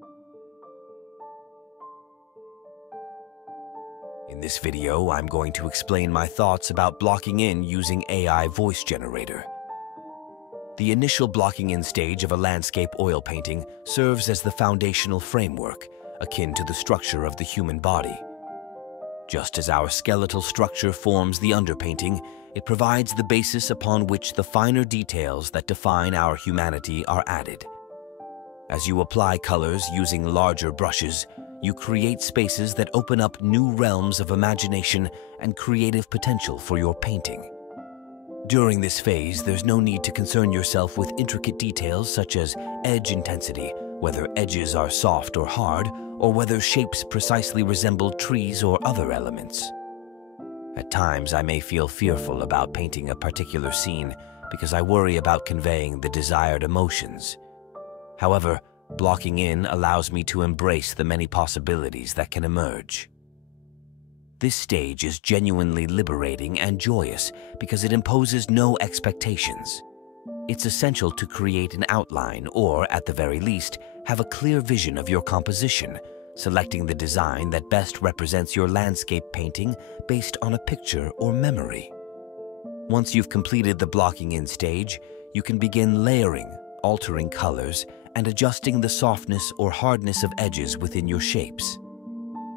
In this video, I'm going to explain my thoughts about blocking in using AI voice generator. The initial blocking in stage of a landscape oil painting serves as the foundational framework, akin to the structure of the human body. Just as our skeletal structure forms the underpainting, it provides the basis upon which the finer details that define our humanity are added. As you apply colors using larger brushes, you create spaces that open up new realms of imagination and creative potential for your painting. During this phase, there's no need to concern yourself with intricate details such as edge intensity, whether edges are soft or hard, or whether shapes precisely resemble trees or other elements. At times, I may feel fearful about painting a particular scene because I worry about conveying the desired emotions. However, blocking in allows me to embrace the many possibilities that can emerge. This stage is genuinely liberating and joyous because it imposes no expectations. It's essential to create an outline or, at the very least, have a clear vision of your composition, selecting the design that best represents your landscape painting based on a picture or memory. Once you've completed the blocking in stage, you can begin layering, altering colors, and adjusting the softness or hardness of edges within your shapes.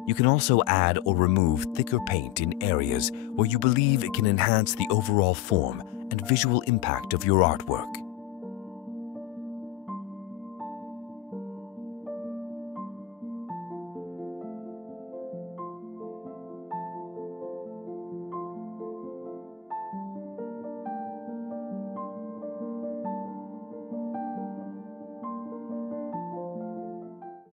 You can also add or remove thicker paint in areas where you believe it can enhance the overall form and visual impact of your artwork.